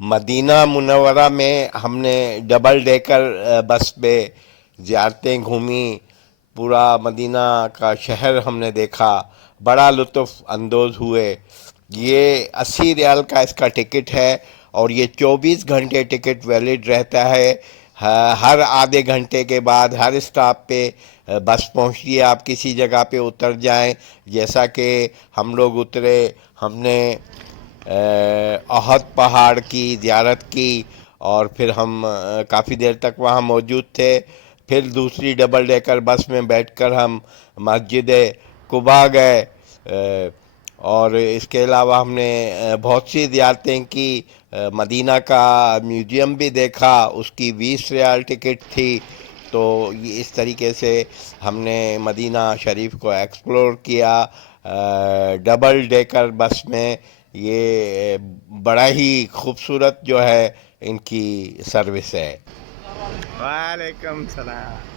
مدینہ منورہ میں ہم نے ڈبل ڈیکر بس پہ زیارتیں گھومی، پورا مدینہ کا شہر ہم نے دیکھا، بڑا لطف اندوز ہوئے۔ یہ 80 ریال کا اس کا ٹکٹ ہے، اور یہ 24 گھنٹے ٹکٹ ویلڈ رہتا ہے۔ ہر آدھے گھنٹے کے بعد ہر اسٹاپ پہ بس پہنچتی ہے، آپ کسی جگہ پہ اتر جائیں۔ جیسا کہ ہم لوگ اترے، ہم نے احد پہاڑ کی زیارت کی، اور پھر ہم کافی دیر تک وہاں موجود تھے۔ پھر دوسری ڈبل ڈیکر بس میں بیٹھ کر ہم مسجد قباء گئے، اور اس کے علاوہ ہم نے بہت سی زیارتیں کی۔ مدینہ کا میوزیم بھی دیکھا، اس کی 20 ریال ٹکٹ تھی۔ تو اس طریقے سے ہم نے مدینہ شریف کو ایکسپلور کیا ڈبل ڈیکر بس میں۔ یہ بڑا ہی خوبصورت جو ہے ان کی سروس ہے۔ وعلیکم السلام۔